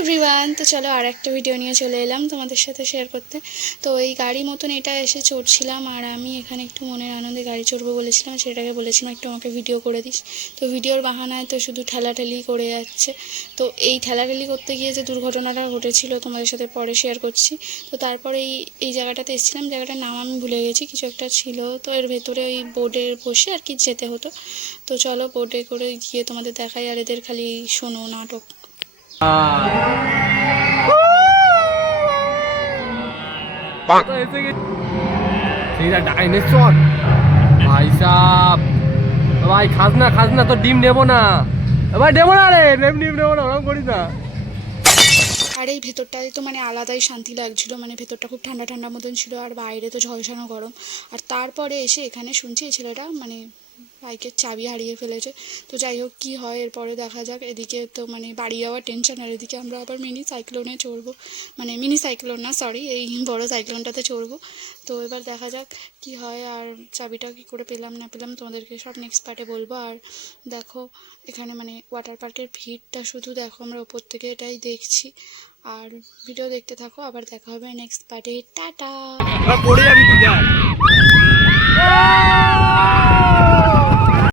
Everyone, তো চলো আর একটা ভিডিও নিয়ে চলে এলাম তোমাদের সাথে শেয়ার করতে। তো এই গাড়ি মতন এটা এসে চড়ছিলাম, আর আমি এখানে একটু মনের আনন্দে গাড়ি চড়বো বলেছিলাম, সেটাকে বলেছিলাম একটু আমাকে ভিডিও করে দিস। তো ভিডিওর বাহানায় তো শুধু ঠেলাঠেলি করে যাচ্ছে। তো এই ঠেলাঠেলি করতে গিয়ে যে দুর্ঘটনাটা ঘটেছিল তোমাদের সাথে পরে শেয়ার করছি। তো তারপরে এই জায়গাটাতে এসেছিলাম, জায়গাটার নাম আমি ভুলে গেছি, কিছু একটা ছিল। তো এর ভেতরে ওই বোর্ডে বসে আর কি যেতে হতো। তো চলো বোর্ডে করে গিয়ে তোমাদের দেখাই, আর এদের খালি শোনো নাটক। ডাইনোসর ভাই সাব, ভাই খাজনা খাজনা তো ডিম নেবো না ভাই, নেবো না রে, ডিম নেবো না, ওরকম করিস না। আর এই ভেতরটায় তো মানে আলাদাই শান্তি লাগছিল, মানে ভেতরটা খুব ঠান্ডা ঠান্ডা মতন ছিল, আর বাইরে তো ঝলসানো গরম। আর তারপরে এসে এখানে শুনছি এই ছেলেটা মানে বাইকের চাবি হারিয়ে ফেলেছে। তো যাই হোক কী হয় এরপরে দেখা যাক। এদিকে তো মানে বাড়ি যাওয়ার টেনশন, আর এদিকে আমরা আবার মিনি সাইক্লোনে চড়বো, মানে মিনি সাইক্লোন না সরি, এই বড় সাইক্লোনটাতে চড়বো। তো এবার দেখা যাক কি হয়, আর চাবিটা কী করে পেলাম না পেলাম তোমাদেরকে সব নেক্সট পার্টে বলবো। আর দেখো এখানে মানে ওয়াটার পার্কের ভিড়টা শুধু দেখো, আমরা ওপর থেকে এটাই দেখছি। আর ভিডিও দেখতে থাকো, আবার দেখা হবে নেক্সট পার্টে। টাটা।